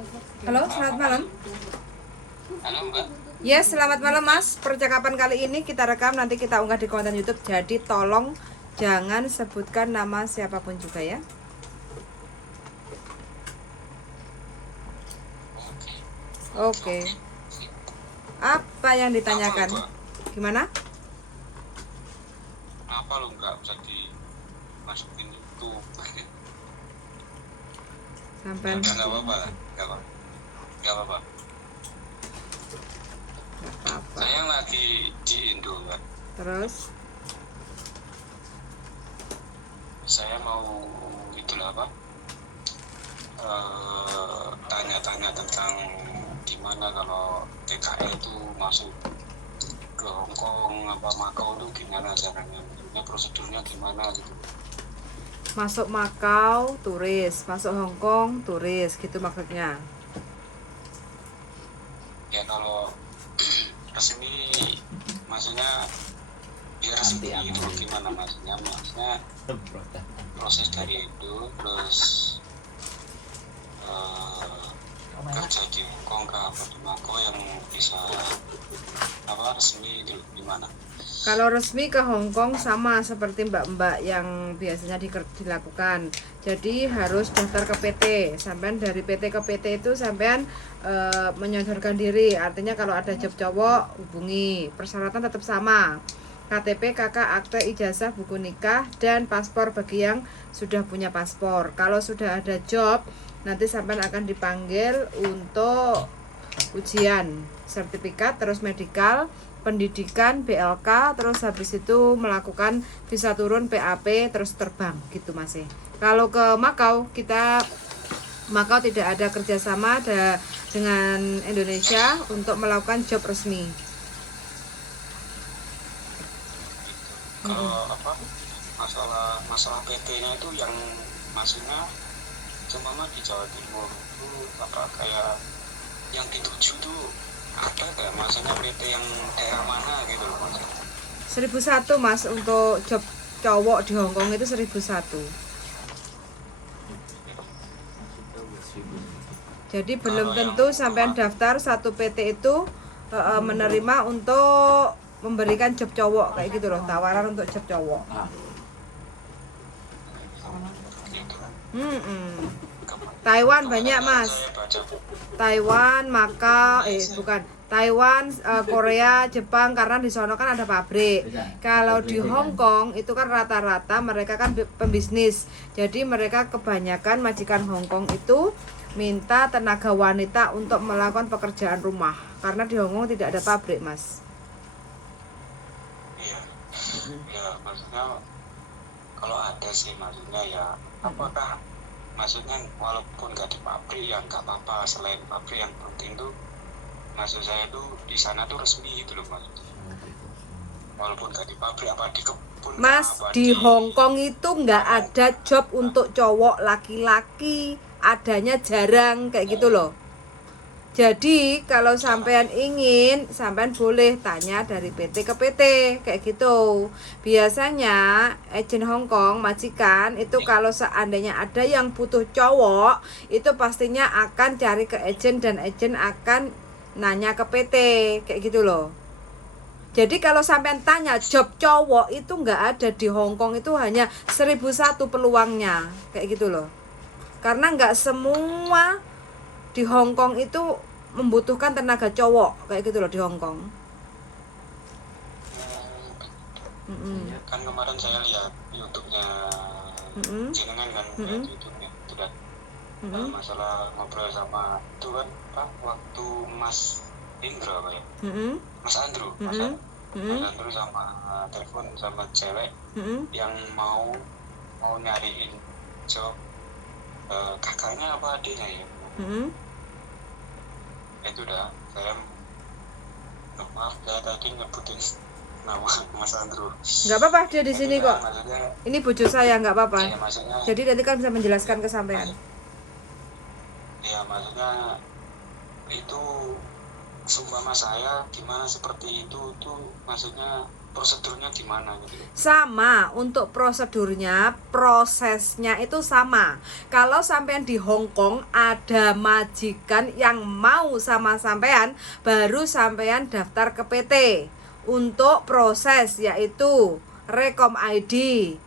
Halo, selamat malam. Halo Mbak. Yes, selamat malam Mas. Percakapan kali ini kita rekam, nanti kita unggah di konten YouTube. Jadi tolong jangan sebutkan nama siapapun juga ya. Oke. Apa yang ditanyakan? Gimana? Kenapa lo nggak bisa dimasukin itu? Sampai Nggak apa-apa, nggak apa-apa. Saya lagi di Indo, Mbak. Terus? Saya mau tanya-tanya tentang gimana kalau TKI itu masuk ke Hong Kong apa Makau itu gimana caranya? Prosedurnya gimana gitu? Masuk Makau turis, masuk Hong Kong turis, gitu maksudnya. Ya kalau resmi, maksudnya biar resmi itu gimana maksudnya proses dari itu terus kerja di Hong Kong ke apa di Makau yang bisa resmi itu gimana? Kalau resmi ke Hong Kong sama seperti mbak-mbak yang biasanya dilakukan. Jadi harus daftar ke PT. Sampean dari PT ke PT itu sampean menyodorkan diri. Artinya kalau ada job cowok hubungi. Persyaratan tetap sama. KTP, KK, akte, ijazah, buku nikah, dan paspor bagi yang sudah punya paspor. Kalau sudah ada job, nanti sampean akan dipanggil untuk ujian sertifikat, terus medikal, pendidikan, BLK, terus habis itu melakukan visa turun, PAP, terus terbang gitu masih. Kalau ke Makau, Makau tidak ada kerjasama dengan Indonesia untuk melakukan job resmi. Kalau masalah PT-nya itu yang maksudnya cuma di Jawa Timur itu kayak yang dituju tuh ada kayak maksudnya PT yang daerah mana gitu loh Mas? 1001 Mas, untuk job cowok di Hong Kong itu 1001. Jadi belum tentu sampean daftar satu PT itu menerima untuk memberikan job cowok kayak gitu loh, tawaran untuk job cowok. Taiwan banyak Mas. Taiwan, Makau, Taiwan, Korea, Jepang, karena di sana kan ada pabrik. Kalau di Hong Kong itu kan rata-rata mereka kan pembisnis. Jadi mereka kebanyakan majikan Hong Kong itu minta tenaga wanita untuk melakukan pekerjaan rumah. Karena di Hong Kong tidak ada pabrik, Mas. Iya. Ya, maksudnya kalau ada sih maksudnya ya apakah maksudnya walaupun nggak di pabrik ya nggak apa-apa, selain pabrik yang penting tuh maksud saya tuh di sana tuh resmi gitu loh Mas. Walaupun nggak di pabrik apa di kebun Mas, apa di Hong Kong itu nggak ada job untuk cowok laki-laki, adanya jarang kayak gitu loh. Jadi kalau sampean ingin, sampean boleh tanya dari PT ke PT kayak gitu. Biasanya agen Hong Kong majikan itu kalau seandainya ada yang butuh cowok, itu pastinya akan cari ke agen dan agen akan nanya ke PT kayak gitu loh. Jadi kalau sampean tanya job cowok itu nggak ada di Hong Kong, itu hanya 1001 peluangnya kayak gitu loh. Karena nggak semua di Hong Kong itu membutuhkan tenaga cowok kayak gitu loh di Hong Kong. Kan kemarin saya lihat YouTube-nya jenengan kan, YouTube-nya itu dan masalah ngobrol sama itu kan waktu Mas Indra apa ya? Mas Andrew, Mas Andrew sama telepon sama cewek yang mau nyariin job kakaknya apa adiknya ya? Itu udah saya maaf saya tadi nyebutin nama Mas Andrew. Nggak apa-apa, dia di sini kok. Ini bojo saya, nggak apa-apa. Ya, jadi nanti kan bisa menjelaskan ke sampean. Ya maksudnya itu sumpama saya gimana seperti itu tuh maksudnya prosedurnya gimana gitu? Sama, untuk prosedurnya, prosesnya itu sama. Kalau sampean di Hong Kong ada majikan yang mau sama sampean, baru sampean daftar ke PT untuk proses, yaitu Rekom ID,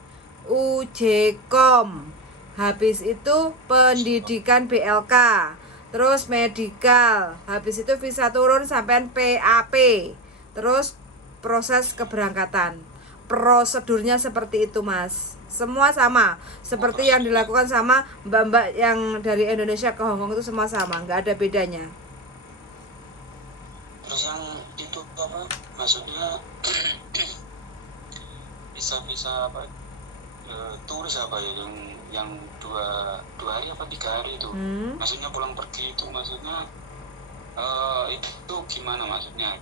UJKOM, habis itu pendidikan BLK, terus medical, habis itu visa turun sampean PAP, terus proses keberangkatan. Prosedurnya seperti itu, Mas. Semua sama, seperti yang dilakukan sama mbak-mbak yang dari Indonesia ke Hong Kong itu semua sama, nggak ada bedanya. Terus yang itu apa? Maksudnya bisa apa? Turis apa ya yang dua hari apa 3 hari itu? Maksudnya pulang pergi itu maksudnya itu gimana maksudnya?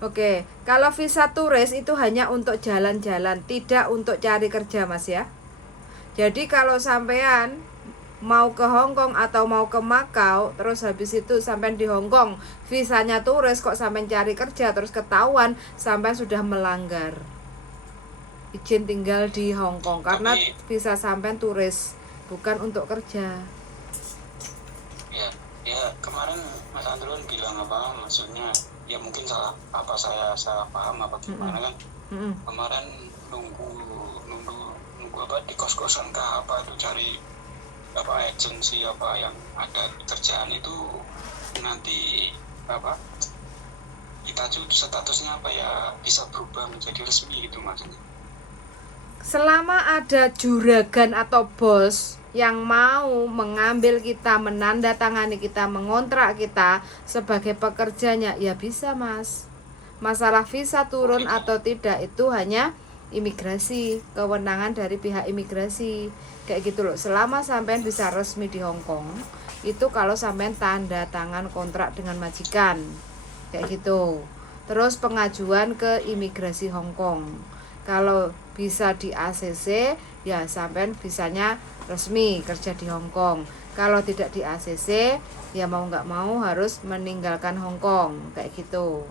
Oke, kalau visa turis itu hanya untuk jalan-jalan, tidak untuk cari kerja, Mas ya. Jadi kalau sampean mau ke Hong Kong atau mau ke Makau, terus habis itu sampean di Hong Kong, visanya turis kok sampean cari kerja, terus ketahuan sampean sudah melanggar izin tinggal di Hong Kong, karena visa sampean turis, bukan untuk kerja. Ya kemarin Mas Andron bilang apa, maksudnya ya mungkin saya salah paham apa gimana kan. Kemarin nunggu apa di kos-kosan kah apa itu cari apa agensi apa yang ada kerjaan itu nanti apa kita statusnya apa ya bisa berubah menjadi resmi gitu maksudnya. Selama ada juragan atau bos yang mau mengambil kita, menandatangani kita, mengontrak kita sebagai pekerjanya, ya bisa, Mas. Masalah visa turun atau tidak itu hanya imigrasi, kewenangan dari pihak imigrasi, kayak gitu loh. Selama sampean bisa resmi di Hong Kong, itu kalau sampean tanda tangan kontrak dengan majikan, kayak gitu. Terus pengajuan ke imigrasi Hong Kong. Kalau bisa di ACC, ya sampean bisanya resmi kerja di Hong Kong. Kalau tidak di ACC, ya mau nggak mau harus meninggalkan Hong Kong, kayak gitu.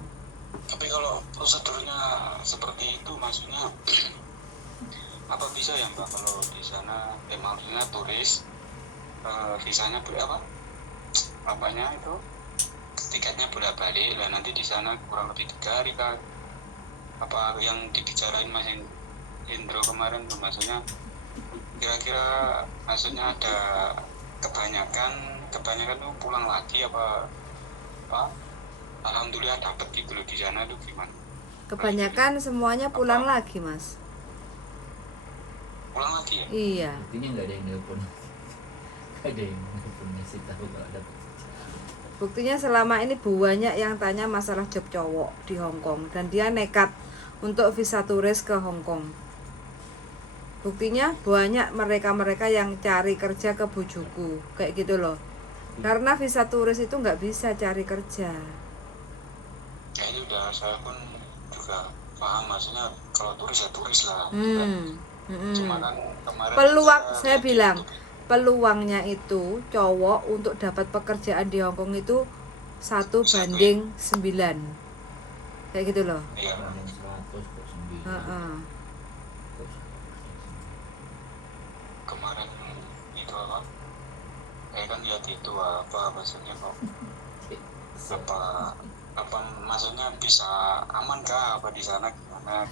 Tapi kalau prosedurnya seperti itu maksudnya apa bisa ya Mbak kalau di sana maksudnya turis visanya apa apanya itu tiketnya bolak-balik lah nanti di sana kurang lebih 3 hari kan apa yang dibicarain Mas Indro kemarin maksudnya kira-kira maksudnya ada kebanyakan tuh pulang lagi apa alhamdulillah dapat gitu loh di sana tuh gimana? Kebanyakan semuanya pulang lagi, Mas. Pulang lagi ya? Iya. Buktinya nggak ada yang nelpon, nggak ada yang nelpon ngasih tahu kalau dapat. Buktinya selama ini banyak yang tanya masalah job cowok di Hong Kong dan dia nekat untuk visa turis ke Hong Kong. Buktinya banyak mereka yang cari kerja ke Bujuku, kayak gitu loh. Karena visa turis itu nggak bisa cari kerja. Ya itu udah saya pun juga paham maksudnya kalau turis ya turis lah. Cuma kan kemarin peluang saya bilang peluangnya itu cowok untuk dapat pekerjaan di Hong Kong itu 1:9, kayak gitu loh. Iya. Kemarin itu apa? Saya kan lihat itu apa maksudnya kok apa maksudnya bisa aman kah apa di sana gimana?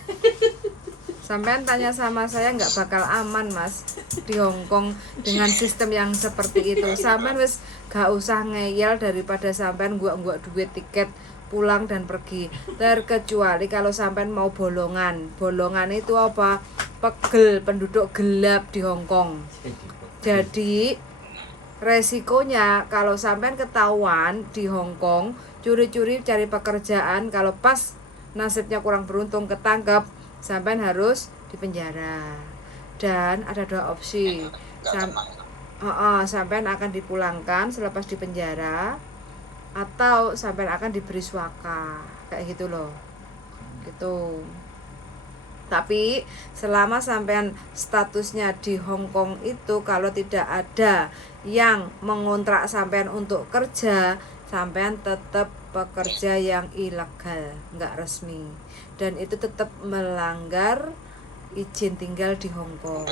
Sampean tanya sama saya nggak bakal aman, Mas, di Hong Kong dengan sistem yang seperti itu. Sampean wis gak usah ngeyel daripada sampean gua duit tiket pulang dan pergi. Terkecuali kalau sampean mau bolongan. Bolongan itu apa? Pegel, penduduk gelap di Hong Kong. Jadi resikonya kalau sampean ketahuan di Hong Kong curi-curi cari pekerjaan, kalau pas nasibnya kurang beruntung ketangkap, sampean harus dipenjara. Dan ada 2 opsi. Sampean akan dipulangkan selepas dipenjara atau sampean akan diberi swaka, kayak gitu loh. Gitu. Tapi selama sampean statusnya di Hong Kong itu, kalau tidak ada yang mengontrak sampean untuk kerja, sampean tetap pekerja yang ilegal, nggak resmi, dan itu tetap melanggar izin tinggal di Hong Kong.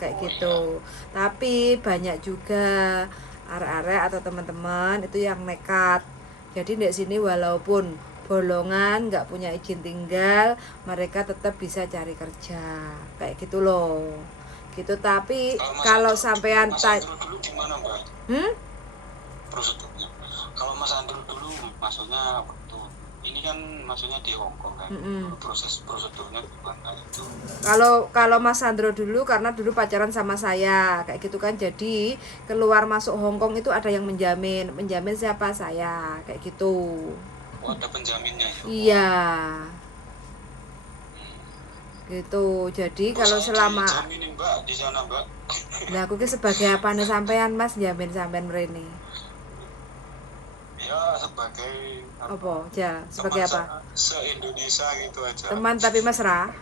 Kayak gitu. Tapi banyak juga arek-arek atau teman-teman itu yang nekat. Jadi di sini walaupun bolongan nggak punya izin tinggal, mereka tetap bisa cari kerja kayak gitu loh gitu. Tapi kalau sampean dulu gimana Mbak? Prosedurnya kalau Mas Andrew dulu maksudnya waktu ini kan maksudnya di Hong Kong kan, prosedurnya gimana itu? Kalau Mas Sandro dulu, karena dulu pacaran sama saya kayak gitu kan, jadi keluar masuk Hong Kong itu ada yang menjamin siapa? Saya kayak gitu. Ada penjaminnya itu? Iya. Gitu. Jadi kalau selama dijaminin Mbak di sana Mbak. Lah aku ki sebagai apa nih sampean Mas jamin sampean mrene? Ya sebagai Apa? Ja, sebagai apa? Se-Indonesia gitu aja. Teman tapi mesra?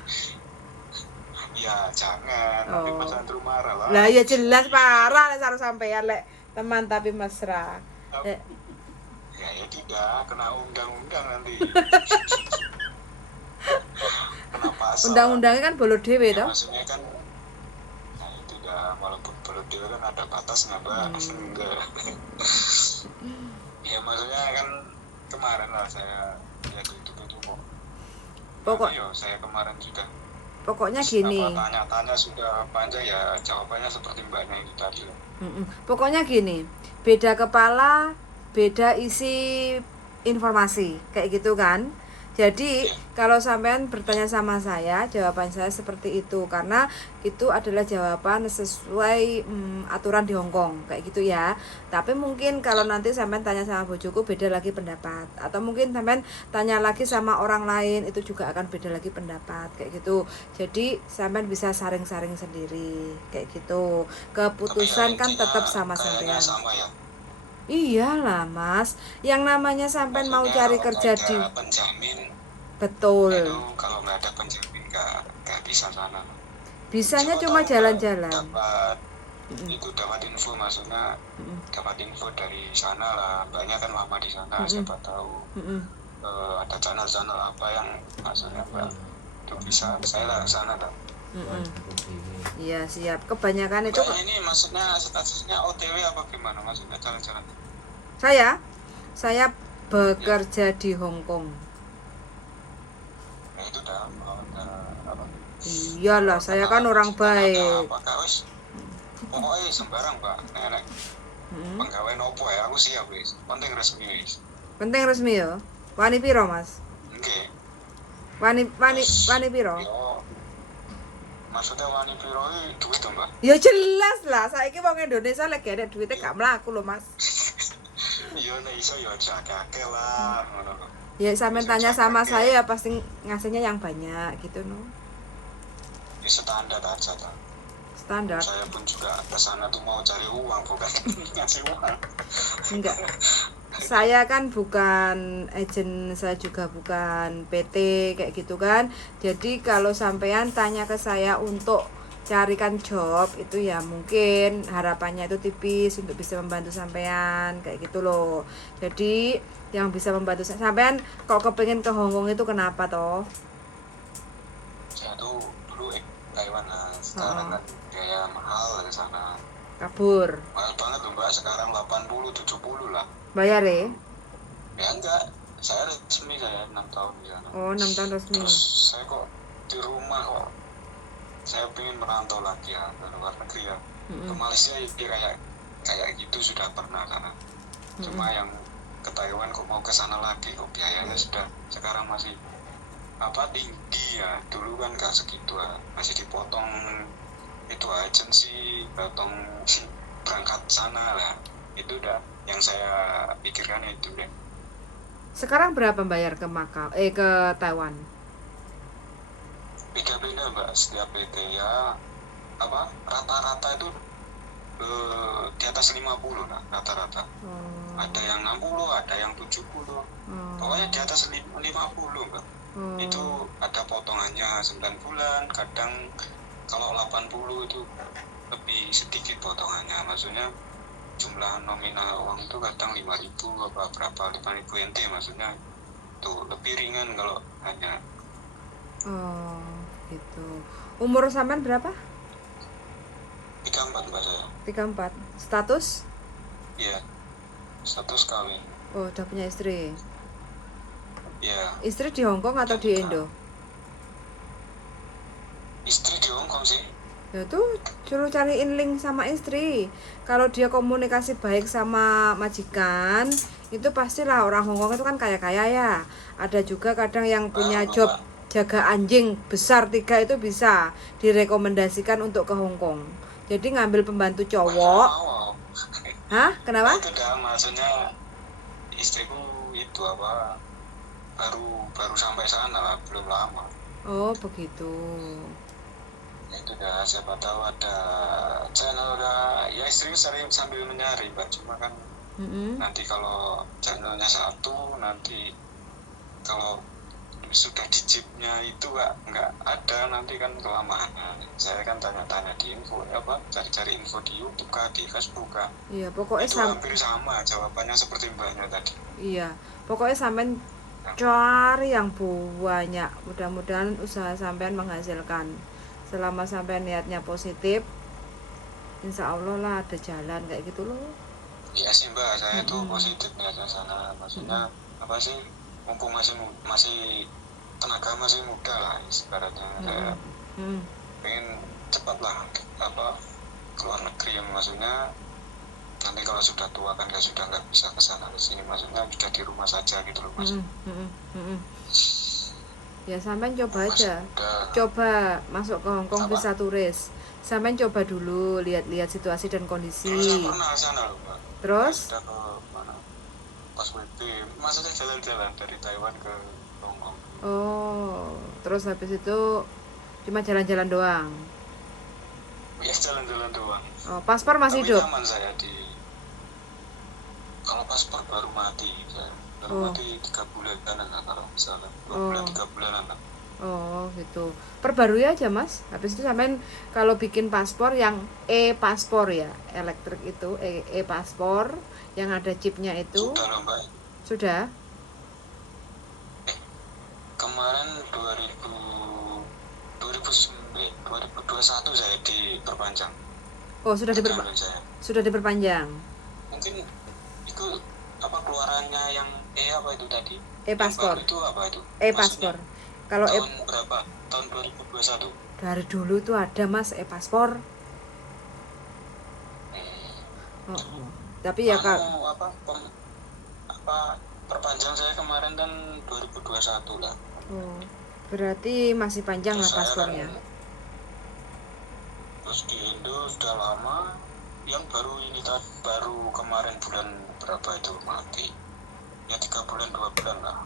Ya jangan, nanti Mas Andrew marah lah. Lah ya jelas parah lek karo sampean lek teman tapi mesra. Ya tidak, kena undang-undang nanti. Kena pasal. Undang-undangnya kan bolo dhewe Ya, toh? maksudnya kan tidak, walaupun bolo dhewe kan ada batasnya Mbak. Enggak. Ya maksudnya kan kemarin lah saya lihat itu kok. Saya kemarin juga. Pokoknya gini. Tanya-tanya sudah panjang ya, jawabannya seperti Mbaknya itu tadi loh. Pokoknya gini, beda kepala, beda isi informasi, kayak gitu kan. Jadi kalau sampean bertanya sama saya, jawaban saya seperti itu karena itu adalah jawaban sesuai aturan di Hong Kong kayak gitu ya. Tapi mungkin kalau nanti sampean tanya sama bojoku beda lagi pendapat, atau mungkin sampean tanya lagi sama orang lain itu juga akan beda lagi pendapat kayak gitu. Jadi sampean bisa saring-saring sendiri kayak gitu. Keputusan kan tetap sama sampean. Sama ya? Iyalah Mas, yang namanya sampean mau cari kerja di penjamin. Betul. Kalau nggak ada penjamin nggak bisa sana. Bisanya cuma jalan-jalan. Dapat info maksudnya dapat info dari sana lah. Banyak kan lama di sana, siapa tahu ada channel-channel apa yang maksudnya itu bisa saya lah ke sana lah. Iya siap. Kebanyakan itu. Ini maksudnya statusnya OTW apa gimana maksudnya jalan-jalan? Saya bekerja di Hong Kong. Ya itu dah apa? Iyalah, saya kan orang baik. Pokoknya sembarang Pak, nenek. Penggawean opo ya, aku siap wis. Penting resmi wis. Penting resmi ya. Wani piro Mas? Nggih. Wani piro? Maksudnya wani piro duit to, Mbak? Ya jelas lah, saiki wong Indonesia lek gak ada duitnya gak mlaku lho, Mas. Ya nek iso ya akeh lah, ngono lho. Ya sampean tanya sama saya ya pasti ngasihnya yang banyak gitu no. Ya standar aja ta. Standar. Saya pun juga ke sana tuh mau cari uang bukan ngasih uang. Enggak. Saya kan bukan agen, saya juga bukan PT kayak gitu kan. Jadi kalau sampean tanya ke saya untuk carikan job itu ya mungkin harapannya itu tipis untuk bisa membantu sampean kayak gitu loh. Jadi yang bisa membantu sampean kalau kepengen ke Hong Kong itu kenapa toh? Saya tuh dulu Taiwan lah, sekarang kan biaya mahal di sana. Kabur. Mahal banget tuh Mbak, sekarang 80-70 lah. Bayar ya? Ya enggak, saya resmi, saya 6 tahun di sana. Oh 6 tahun resmi. Terus saya kok di rumah kok saya pengen merantau lagi ya ke luar negeri ya. Ke Malaysia ya kayak gitu sudah pernah sana. Cuma yang ke Taiwan kok mau ke sana lagi kok biayanya sudah sekarang masih tinggi ya. Dulu kan gak segitu ya. Masih dipotong itu agensi, potong berangkat sana lah. Itu udah yang saya pikirkan itu deh. Sekarang berapa bayar ke Macau ke Taiwan? Beda-beda Mbak, setiap PT ya rata-rata itu di atas 50 lah rata-rata. Ada yang 60, ada yang 70. Pokoknya di atas 50 Mbak. Itu ada potongannya 9 bulan, kadang kalau 80 itu lebih sedikit potongannya, maksudnya jumlah nominal uang itu kadang 5.000 apa berapa 5.000 NT, maksudnya tuh lebih ringan kalau hanya. Oh gitu. Umur sampean berapa? 34 mbak saya. 34. Status? Iya, status kawin. Oh, udah punya istri. Iya. Istri di Hong Kong atau di Indo? Istri di Hong Kong sih. Ya tuh suruh cariin link sama istri. Kalau dia komunikasi baik sama majikan, itu pastilah orang Hong Kong itu kan kaya-kaya ya. Ada juga kadang yang punya job jaga anjing besar 3 itu bisa direkomendasikan untuk ke Hong Kong. Jadi ngambil pembantu cowok. Hah? Kenapa? Itu dah maksudnya istriku itu apa baru sampai sana lah, belum lama. Oh begitu. Itu dah, siapa tahu ada channel udah ya, istri sering sambil mencari mbak, cuma kan nanti kalau channelnya satu, nanti kalau sudah di chipnya itu nggak ada, nanti kan kelamaan. Saya kan tanya-tanya di info apa, cari-cari info di YouTube kah, di Facebook kah. Iya pokoknya itu hampir sama jawabannya seperti mbaknya tadi. Iya pokoknya sampean cari yang banyak, mudah-mudahan usaha sampean menghasilkan. Selama sampean niatnya positif, insya Allah lah ada jalan kayak gitu loh. Iya sih mbak, saya tuh positif niatnya sana, maksudnya apa sih, mumpung masih tenaga masih muda lah ibaratnya. Saya pengen cepat lah apa keluar negeri, yang maksudnya nanti kalau sudah tua kan sudah nggak bisa kesana kesini, maksudnya sudah di rumah saja gitu loh mas. Ya sampean coba aja, coba masuk ke Hong Kong bisa turis. Sampean coba dulu lihat-lihat situasi dan kondisi. Saya pernah sana loh mbak. Terus? Sudah ke mana? Pas WP, maksudnya jalan-jalan dari Taiwan ke Hong Kong. Oh, terus habis itu cuma jalan-jalan doang? Ya jalan-jalan doang. Oh, paspor masih hidup? Tapi saya kalau paspor baru mati, baru mati 3 bulanan lah kalau misalnya 2 bulan 3 bulanan lah. Oh gitu, perbarui aja mas. Habis itu sampean kalau bikin paspor yang e-paspor ya, elektrik itu e-paspor yang ada chipnya itu. Sudah loh mbak. Sudah? Kemarin 2021 saya diperpanjang. Oh sudah diperpanjang. Mungkin itu apa keluarannya yang apa itu tadi? E-paspor. Itu apa itu? E-paspor. Kalau tahun berapa? Tahun 2021. Dari dulu tuh ada mas e-paspor. Tapi ya kak. Perpanjang saya kemarin kan 2021 lah. Oh, berarti masih panjang lah paspornya. Terus di Indo sudah lama, yang baru kemarin bulan berapa itu mati? Ya 3 bulan 2 bulan lah.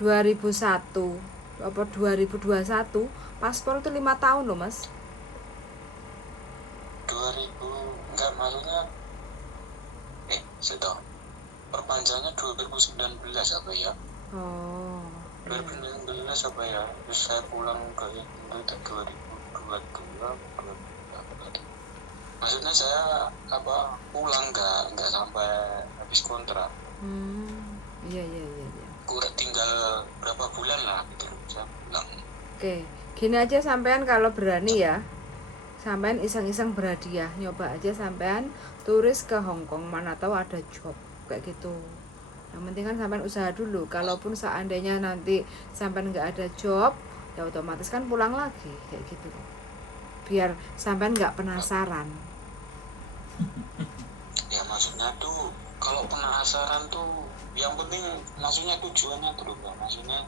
2001 apa 2021 paspor itu 5 tahun loh mas. 2000 enggak, maksudnya sudah perpanjangnya 2019 apa ya? Oh 2019 apa ya? Terus saya pulang ke Indo itu 2022. Maksudnya saya pulang nggak sampai habis kontrak. Iya. Kurang tinggal berapa bulan lah gitu saya pulang. Oke, gini aja sampean kalau berani ya, sampean iseng-iseng berhadiah, nyoba aja sampean turis ke Hong Kong, mana tahu ada job kayak gitu. Yang penting kan sampean usaha dulu. Kalaupun seandainya nanti sampean nggak ada job, ya otomatis kan pulang lagi kayak gitu. Biar sampean nggak penasaran. Ya maksudnya tuh kalau penasaran tuh yang penting, maksudnya tujuannya tuh loh, maksudnya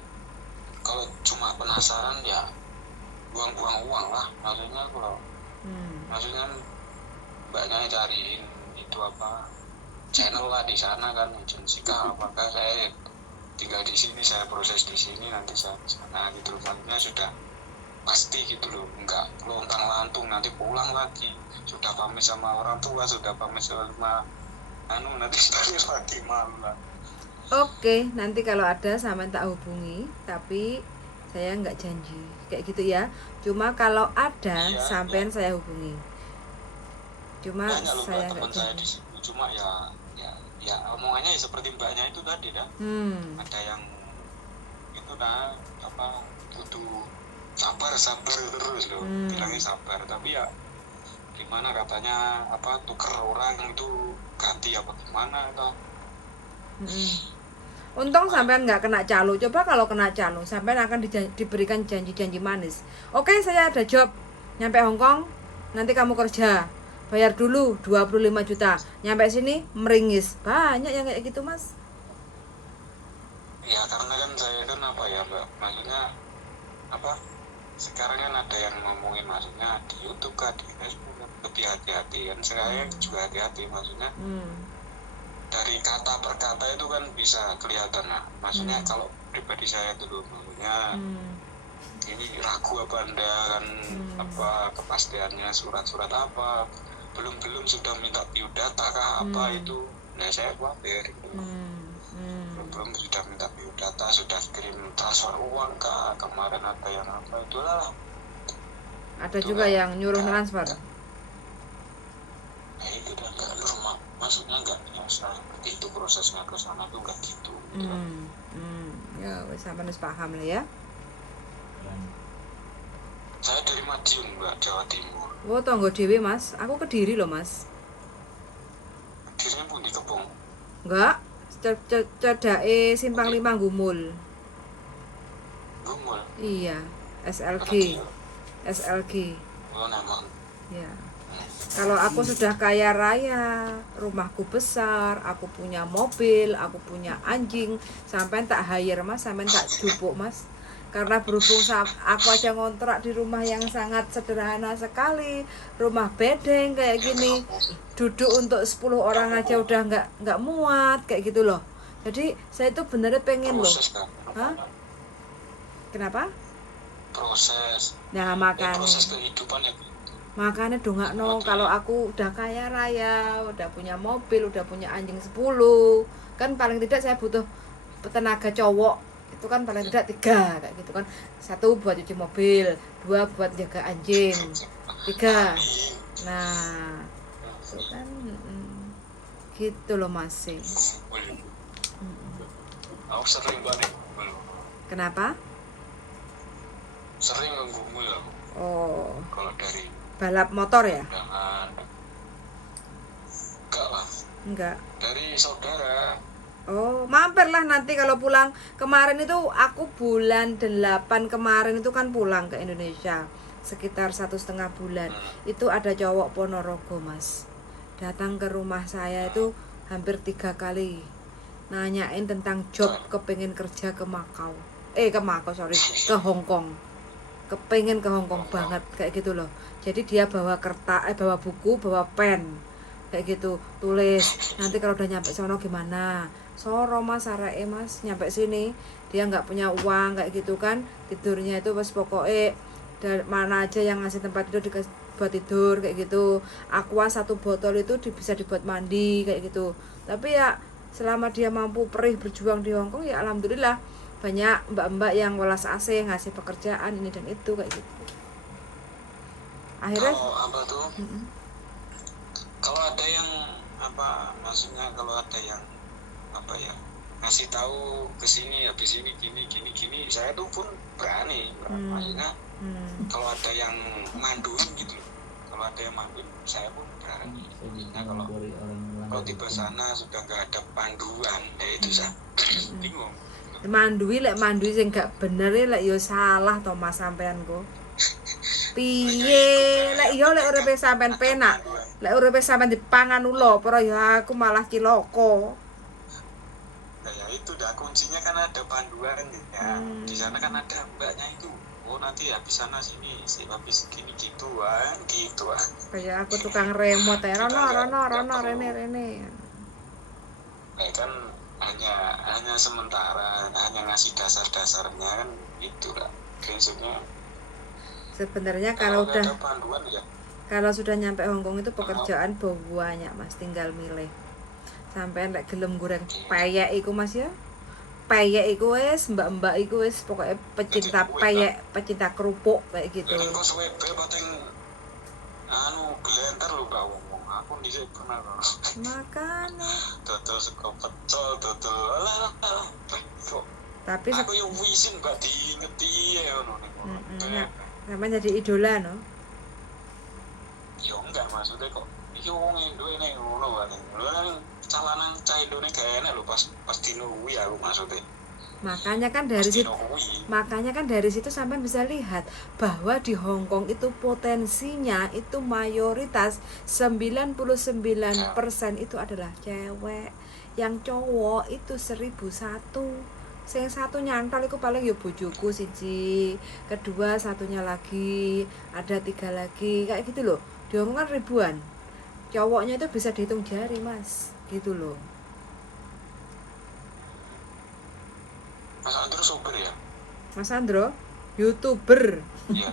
kalau cuma penasaran ya buang-buang uang lah, maksudnya kalau maksudnya mbaknya cariin itu apa channel lah di sana kan, agensi kah apakah, saya tinggal di sini, saya proses di sini, nanti saya di sana gitu, maksudnya sudah pasti gitu loh, nggak lontang lantung nanti pulang lagi sudah pamit sama orang tua, sudah pamit sama nanti balik lagi malu lah. Oke, nanti kalau ada sampean tak hubungi, tapi saya nggak janji kayak gitu ya. Cuma kalau ada Iya, sampean saya hubungi. Cuma banyak loh saya mbak nggak teman saya di janji. situ, cuma ya omongannya ya seperti mbaknya itu tadi dah. Ada yang itu dah apa kudu sabar terus loh, bilangnya sabar, tapi ya gimana katanya apa tuker orang itu ganti apa gimana itu. Untung sampean nggak kena calo. Coba kalau kena calo, sampean akan diberikan janji-janji manis. Oke, saya ada job nyampe Hong Kong, nanti kamu kerja. Bayar dulu 25 juta. Nyampe sini meringis. Banyak yang kayak gitu, Mas. Ya karena kan saya kan apa ya mbak, maksudnya apa sekarang kan ada yang ngomongin maksudnya di YouTube kan di Facebook kan, lebih hati-hati kan, saya juga hati-hati maksudnya. Dari kata per kata itu kan bisa kelihatan lah, maksudnya kalau pribadi saya dulu maksudnya ini ragu apa anda kan, apa kepastiannya surat-surat apa, belum sudah minta biodata kah apa itu, nah saya khawatir gitu. Belum sudah minta biodata, sudah kirim transfer uang kah, kemarin ada yang apa itulah, ada juga yang nyuruh transfer. Nah itu udah nggak normal, maksudnya nggak biasa itu prosesnya ke sana tuh nggak gitu. Ya wes sampean wis paham lah ya. Saya dari Madiun mbak, Jawa Timur. Oh, tonggo dhewe Mas, aku Kediri loh Mas. Dirinya pun di Kebong. Enggak, cedake Simpang 5 Gumul. Gumul. Iya, SLG. Oh memang. Ya. Kalau aku sudah kaya raya, rumahku besar, aku punya mobil, aku punya anjing, sampai tak hire Mas, sampai tak jupuk Mas. Karena berhubung aku aja ngontrak di rumah yang sangat sederhana sekali, rumah bedeng kayak gini, duduk untuk 10 orang aja udah nggak muat kayak gitu loh. Jadi saya itu benernya pengen loh. Hah? Kenapa? Proses. Nah makanya. Proses kehidupan ya. Makanya dongakno kalau aku udah kaya raya, udah punya mobil, udah punya anjing 10, kan paling tidak saya butuh tenaga cowok itu kan paling tidak 3 kayak gitu kan, 1 buat cuci mobil, 2 buat jaga anjing, 3. Nah itu kan gitu loh masih. Aku sering banget. Kenapa? Sering ngegumul aku. Oh. Kalau dari balap motor ya? Enggak lah. Enggak. Dari saudara. Oh, mampirlah nanti kalau pulang. Kemarin itu aku bulan 8 kemarin itu kan pulang ke Indonesia sekitar 1,5 bulan. Itu ada cowok Ponorogo Mas, datang ke rumah saya itu hampir 3 kali nanyain tentang job, kepengen kerja ke Makau. Ke Hong Kong. Kepengen ke Hong Kong banget kayak gitu loh. Jadi dia bawa kertas, bawa buku, bawa pen kayak gitu, tulis nanti kalau udah nyampe sono gimana. Soro Mas, areke Mas nyampe sini dia nggak punya uang kayak gitu kan, tidurnya itu pas pokoknya dari mana aja yang ngasih tempat tidur buat tidur kayak gitu. Aqua 1 botol itu bisa dibuat mandi kayak gitu. Tapi ya selama dia mampu perih berjuang di Hong Kong ya alhamdulillah banyak mbak-mbak yang welas asih ngasih pekerjaan ini dan itu kayak gitu. Akhirnya kalau apa tuh? Kalau ada yang apa maksudnya, kalau ada yang apa ya ngasih tahu ke sini habis ini gini saya tuh pun berani. Maksudnya kalau ada yang manduin gitu, kalau ada yang manduin saya pun berani. Maksudnya kalau tiba sana sudah nggak ada panduan ya itu saya bingung. mandui sing gak bener lek yo salah to Mas sampean kok. Piye lek yo lek uripe sampean penak, lek uripe sampean dipangan ula para ya aku malah cilaka. Nah ya itu dah kuncinya kan ada panduan ya. Di sana kan ada mbaknya itu. Oh nanti habis sana sini habis gini gitu kan. Kayak aku tukang remote ya rono rene. Kan hanya sementara, hanya ngasih dasarnya kan itu lah prinsipnya. Sebenarnya kalau udah ada panduan ya. Kalau sudah nyampe Hong Kong itu pekerjaan banyak Mas, tinggal milih. Sampean lek gelem goreng peyek iku Mas ya. peyek iku wis, mbak-mbak iku wis pokoknya pecinta peyek, pecinta kerupuk kayak gitu. Kok suwebe pating anu glenter lho Kak wong. Aku dhisik pernah kok. Makane. Dodol sego pecel, dodol alah. Tapi aku yo wisin Mbak diingeti ya ngono niku. Sampe jadi idola no. Yo enggak maksudnya kok iki wong Indo ini ngono wae. Lha calanan cah Indone gak enak lho pas dino kuwi aku maksudnya. Makanya kan dari situ sampai bisa lihat bahwa di Hong Kong itu potensinya itu mayoritas 99% itu adalah cewek. Yang cowok itu 1001. Sing satu nyantol itu paling ya bojoku siji, kedua satunya lagi, ada 3 lagi kayak gitu loh. Di Hong Kong kan ribuan. Cowoknya itu bisa dihitung jari, Mas. Gitu loh. Mas Andro sopir ya? Mas Andro, YouTuber. Iya.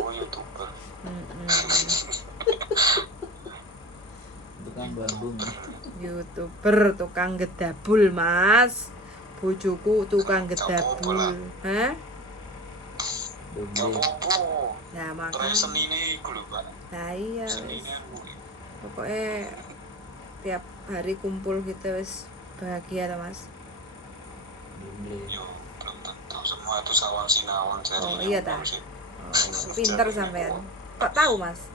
Oh, YouTuber. Tukang bambung. YouTuber tukang gedabul, Mas. Bojoku tukang gedabul. Hah? Apa-apa. Nah, makanya. Terus senine iku lho, Pak. Nah, iya. Senine Pokoknya tiap hari kumpul gitu wis bahagia toh, Mas. Yo, belum tentu semua itu sawang sinawang jadi. Oh, iya ta. Pinter sampean. Kok tahu, Mas?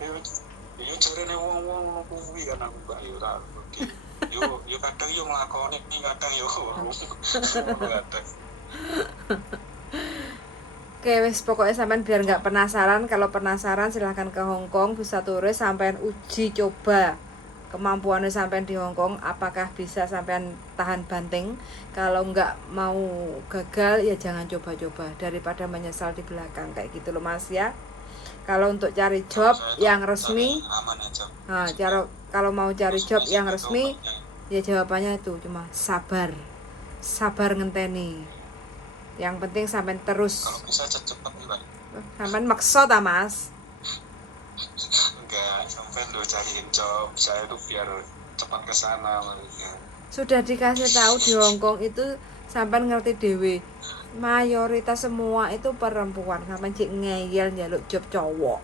Yo jarene wong-wong kuwi kan aku gak yo ta. Yo kadang yo nglakoni kadang yo. Kadang. Oke, wis pokoknya sampean biar nggak penasaran. Kalau penasaran silahkan ke Hong Kong, bisa turis sampean uji coba kemampuannya sampean di Hong Kong, apakah bisa sampean tahan banting. Kalau nggak mau gagal ya jangan coba-coba daripada menyesal di belakang kayak gitu loh, Mas ya. Kalau untuk cari job yang resmi, nah, kalau mau cari job yang resmi ya jawabannya itu cuma sabar ngenteni. Yang penting sampean terus. Kalau bisa cepet nih, Pak. Sampean maksa ta, Mas? Enggak, sampai lo cariin job saya tuh biar cepat ke sana maksudnya. Sudah dikasih tahu di Hong Kong itu sampean ngerti dewe. Mayoritas semua itu perempuan, sampean cek ngeyel njaluk job cowok.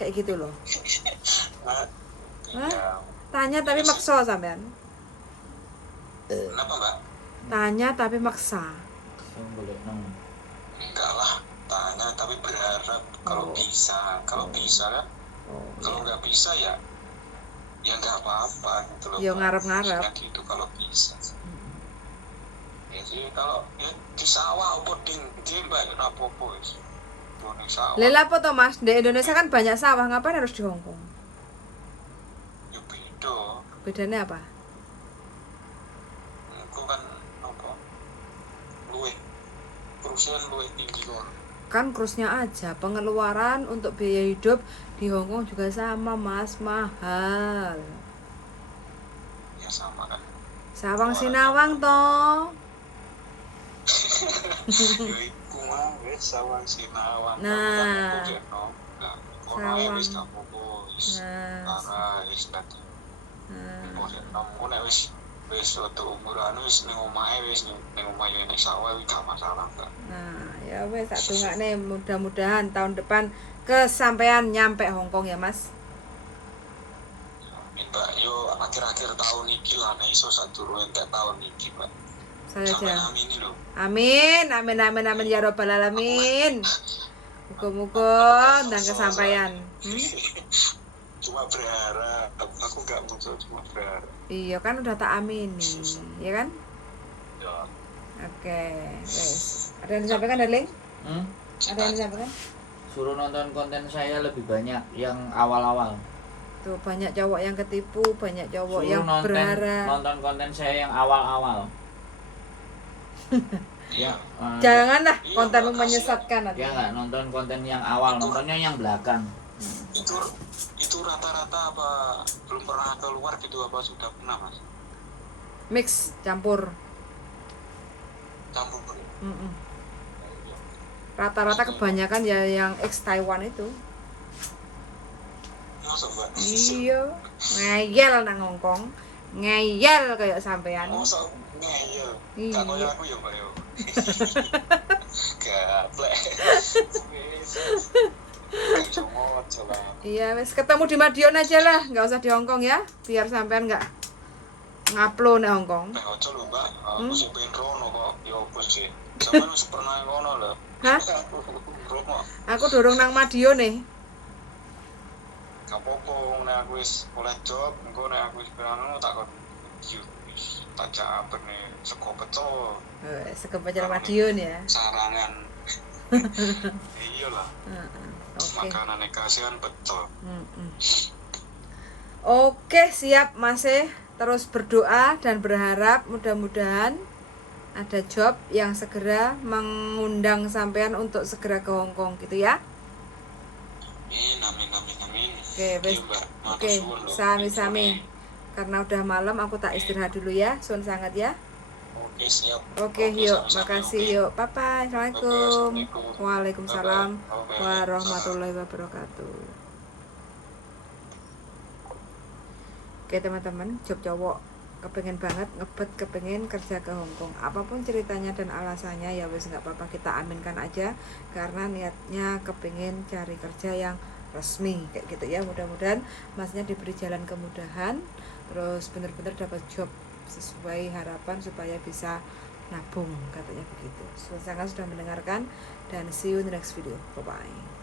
Kayak gitu loh. Ya, Tanya tapi maksa sampean. kenapa, Mbak? Tanya tapi maksa. Enggak lah, tanya tapi berharap kalau bisa kan. Kalau nggak bisa ya nggak apa-apa gitu loh. Ya ngarep-ngarep. Gitu kalau bisa. Ya sih kalau ya, di sawah apa di Mbak apa-apa wis. Di sawah. Lha apa toh, Mas? Di Indonesia kan banyak sawah, ngapain harus di Hong Kong? Ya beda. Bedanya apa? Itu kan apa? Perusahaan luwih tinggi kok. Kan krusnya aja, pengeluaran untuk biaya hidup di Hong Kong juga sama, Mas, mahal. Ya sama kan. Sawang Sinawang toh. Ya iku mah wis sawang sinawang. Nah. Sawang wis tak apa-apa wis. Nah. Ara wis tadi. Aku nek wis untuk umuran wis ning omahe wis ning omahe nek sawah wis gak masalah kan. Nah, ya wes sak dongakne mudah-mudahan tahun depan kesampean nyampe Hong Kong ya, Mas. Mbak, yo akhir-akhir tahun iki lah nek iso sadurunge entek tahun iki, Mbak. Saya aja. Amin lho. Amin ya robbal alamin. Muga-muga ndang kesampaian. Cuma berharap, aku gak mau cuma berharap. Iya kan udah tak amini, ya kan? Ya. Oke, wes. Ada yang disampaikan, Darling? Ada yang disampaikan? Suruh nonton konten saya lebih banyak yang awal-awal. Tuh banyak cowok yang ketipu, banyak cowok Suruh yang berharap. nonton konten saya yang awal-awal. Iya. Janganlah kontenmu menyesatkan nanti. Ya nggak nonton konten yang awal, nontonnya yang belakang. Itu rata-rata apa belum pernah keluar gitu apa sudah pernah, Mas? Mix, campur. Rata-rata kebanyakan ya yang ex Taiwan itu. Masa, Mbak? Iya, ngeyel nang Hong Kong. ngeyel kayak sampean. Mosok ngeyel. Iya. Gak koyo aku ya, Mbak yo. Gaplek. Coba. Iya, wes ketemu di Madiun aja lah, nggak usah di Hongkong ya, biar sampean nggak ngupload nih Hongkong. Ojo lho, Mbak. Aku sing pengen rono kok. Ya opo sih? Sampeyan wis pernah ngono lho. Hah? Rono. Aku dorong nang Madiun nih. Gak apa-apa, nek aku wis oleh job, engko nek aku wis pengen tak kok tak capek nih sego pecel Sekep aja Madiun ya. sarangan. Iya lah. Oke. Makanan kasihan pecel. Oke, siap Mas. Terus berdoa dan berharap mudah-mudahan ada job yang segera mengundang sampean untuk segera ke Hongkong gitu ya. Amin. Oke, sami-sami. Karena udah malam aku tak istirahat dulu ya. Sun sangat ya. Oke, siap. Oke, yuk, makasih yuk. Bye-bye. Assalamualaikum. Waalaikumsalam warahmatullahi wabarakatuh. Oke teman-teman, job cowok kepengen banget ngebet, kepengen kerja ke Hongkong. Apapun ceritanya dan alasannya ya wes nggak apa-apa, kita aminkan aja karena niatnya kepengen cari kerja yang resmi kayak gitu ya. Mudah-mudahan masnya diberi jalan kemudahan, terus benar-benar dapat job sesuai harapan supaya bisa nabung katanya begitu. Sangat sudah mendengarkan dan see you in the next video. Bye bye.